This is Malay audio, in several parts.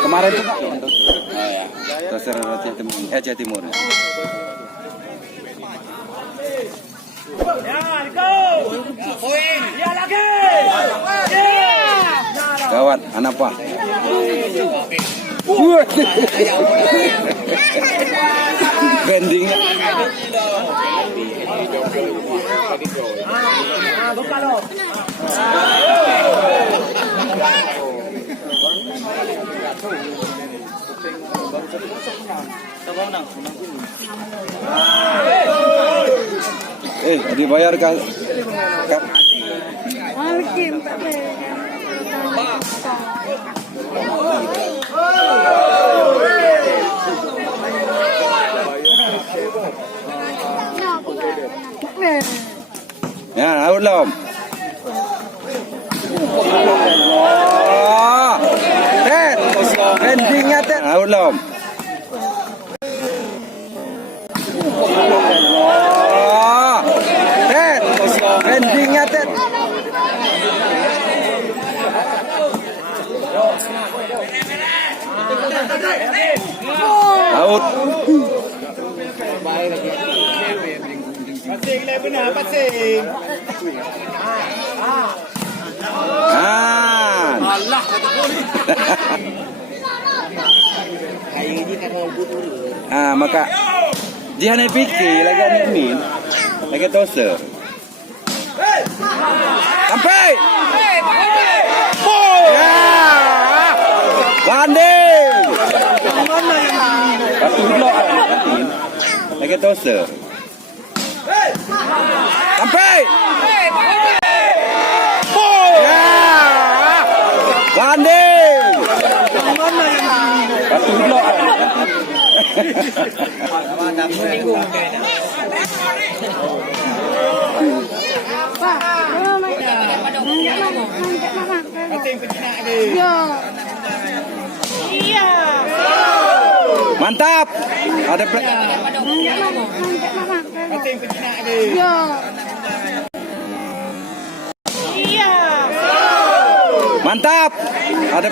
Kemarin tuh Tosir Aceh Timur. Gawat, anak apa? Bendingnya. Dibayar kan? Ya, out lom. Tet, endingnya tet, out lom. Tet, endingnya tet. Out. Passing lah benar, passing. Allah kata polis. Maka dia nak fikir lagi ni lagi toser. Sampai. Ya. Banding. Satu blok. Lagi toser. Sampai. Ya. Banding. Satu blok. Mantap. Ada Mantap. Ada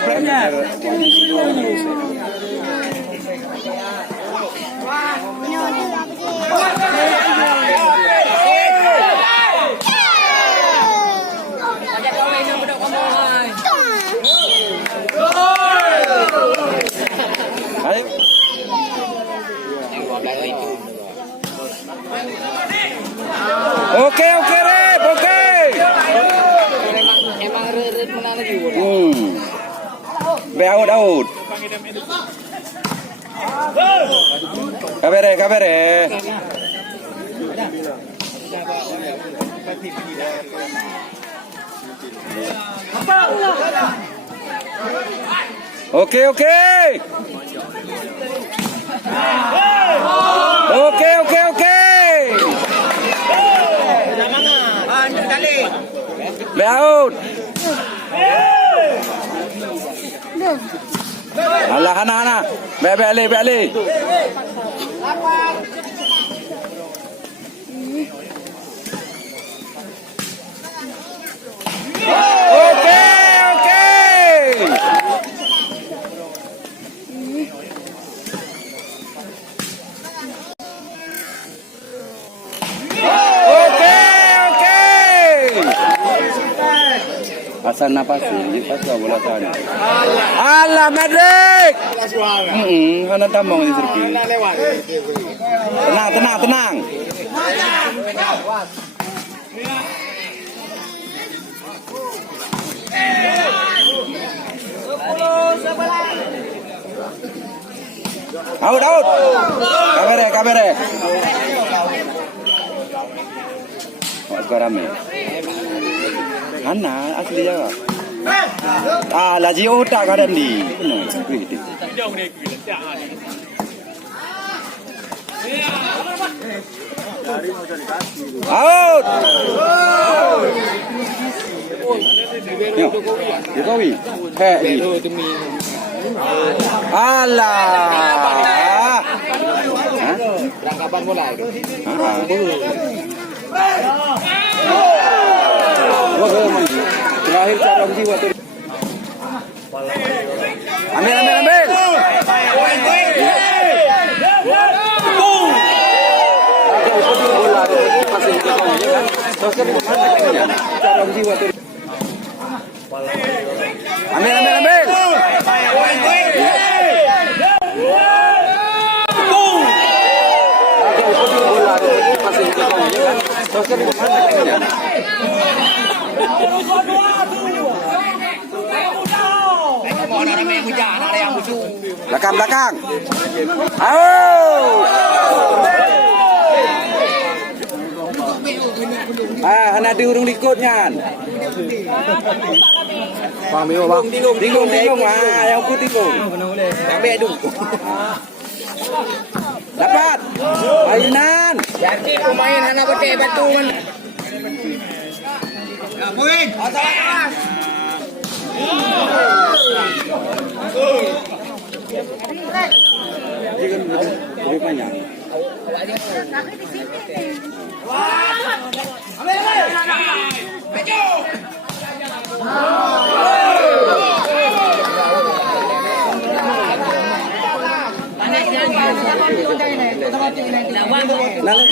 Oke, Rep, oke. Emang red menang lagi. Out. Kabere. Oke. Out. Allah anak. Balik. Oke. Asal napas ni, pasal bola sana. Allah medek. Mana tamang di serpi. Tenang. Out. Kabere. Rame. Ana asli jaga. Laji otak kadang di. Out. Yuk, Jokowi. Hei. Alah. Rangkapan mulai. Terakhir cara jiwa tu. Ambil. Ambil. Belakang. Hana di urung likutnya. Bang. Tinggung. Yang aku tinggung. Ambil dulu. Dapat. Mainan. Jadi pemain Hana pakai batu man. Poin. Lebih banyak.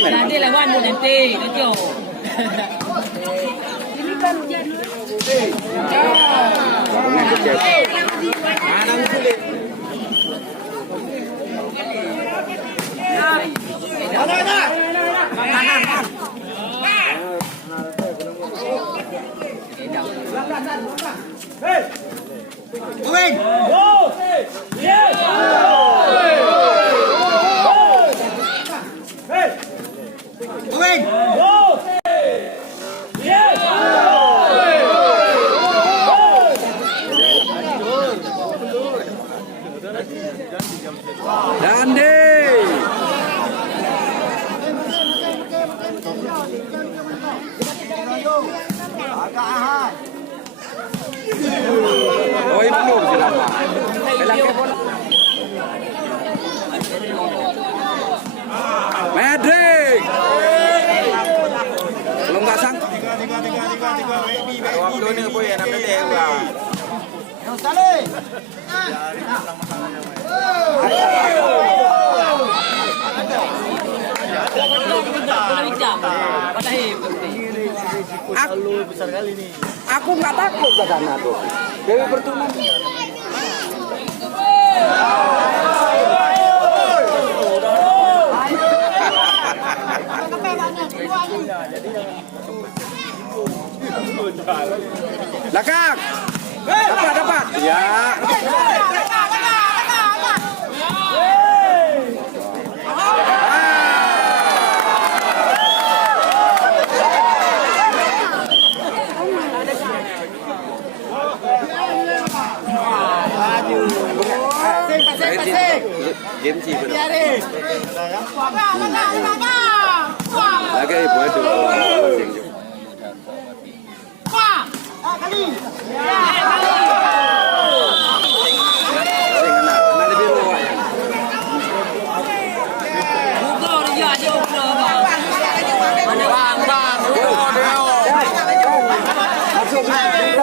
Nanti lawan pun nanti, kecil. Ini kan hujan. Mana sulit? Oh, ini belum selama. Medrik. Belum nggak sang. Waktu ni boleh nak medrik lah. Aku nggak takut ke sana tuh. Dewi Pertandingan. Belakang. Dapat. Ya. Game sih benar. Lagi boleh tu.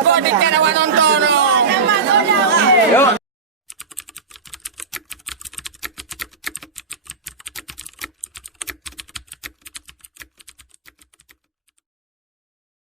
Kau di cara nonton.